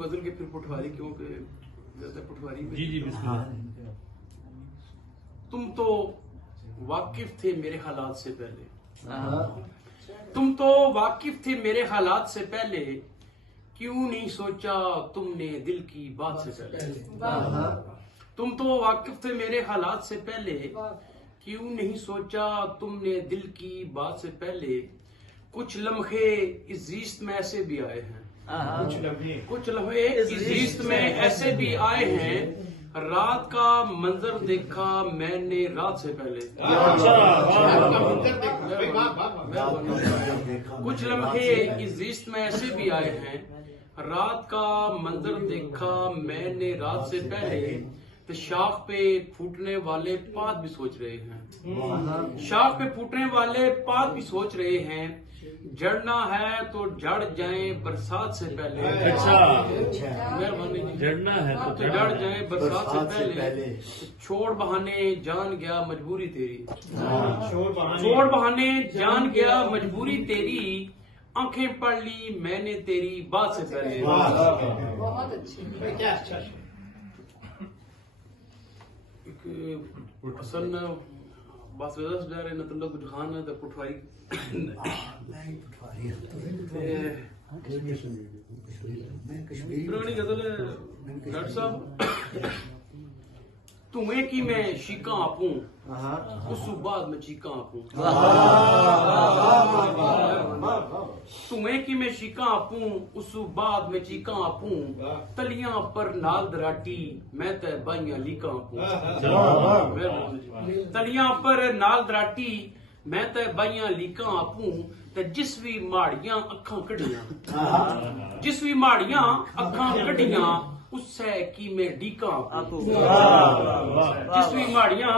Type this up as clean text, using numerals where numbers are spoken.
गजल के फिर पटवारी, क्योंकि जैसे पटवारी में जी जी बिस्मिल्लाह। तुम तो वाकिफ थे मेरे हालात से पहले, तुम तो वाकिफ थे मेरे हालात से पहले, क्यों नहीं सोचा तुमने दिल की बात से पहले। तुम तो वाकिफ थे मेरे हालात से पहले, क्यों नहीं सोचा तुमने दिल की बात से पहले। कुछ लम्हे इस जीस्त में ऐसे भी आए हैं, कुछ लम्हे इस जीस्त में ऐसे भी आए हैं, रात का मंजर देखा मैंने रात से पहले। कुछ लम्हे इस जीस्त में ऐसे भी आए हैं, रात का मंजर देखा मैंने रात से पहले। तो शाख पे फूटने वाले पात भी सोच रहे हैं, शाख पे फूटने वाले पात भी सोच रहे हैं, जड़ना है तो जड़ जाए बरसात से पहले। मेहरबानी, जड़ना है तो जड़ जाए बरसात से पहले। छोड़ बहाने जान गया मजबूरी तेरी, छोड़ बहाने जान गया मजबूरी तेरी, आंखें पढ़ ली मैंने तेरी बात से पहले। बहुत अच्छी। असल बस वजह से जा रहे न तो लोग खान है तो पटवारी पुरानी गजल है डॉक्टर साहब। तुम्हें की मैं शीका आपूं उस बाद में चीका आपूं, तुम्हें की मैं शीका आपूं उस बाद में चीका आपूं, तलियां पर नाल दराटी मैं ते बाइयां लीका आपूं। तलियां पर नाल दराटी मैं ते बाइयां लीका आपूं, ते जिस भी माड़ियां अखां कढ़ियां, जिस भी माड़ियां अखां कढ़ियां, उससे की मैं डीका आपूं। जिस भी माड़ियां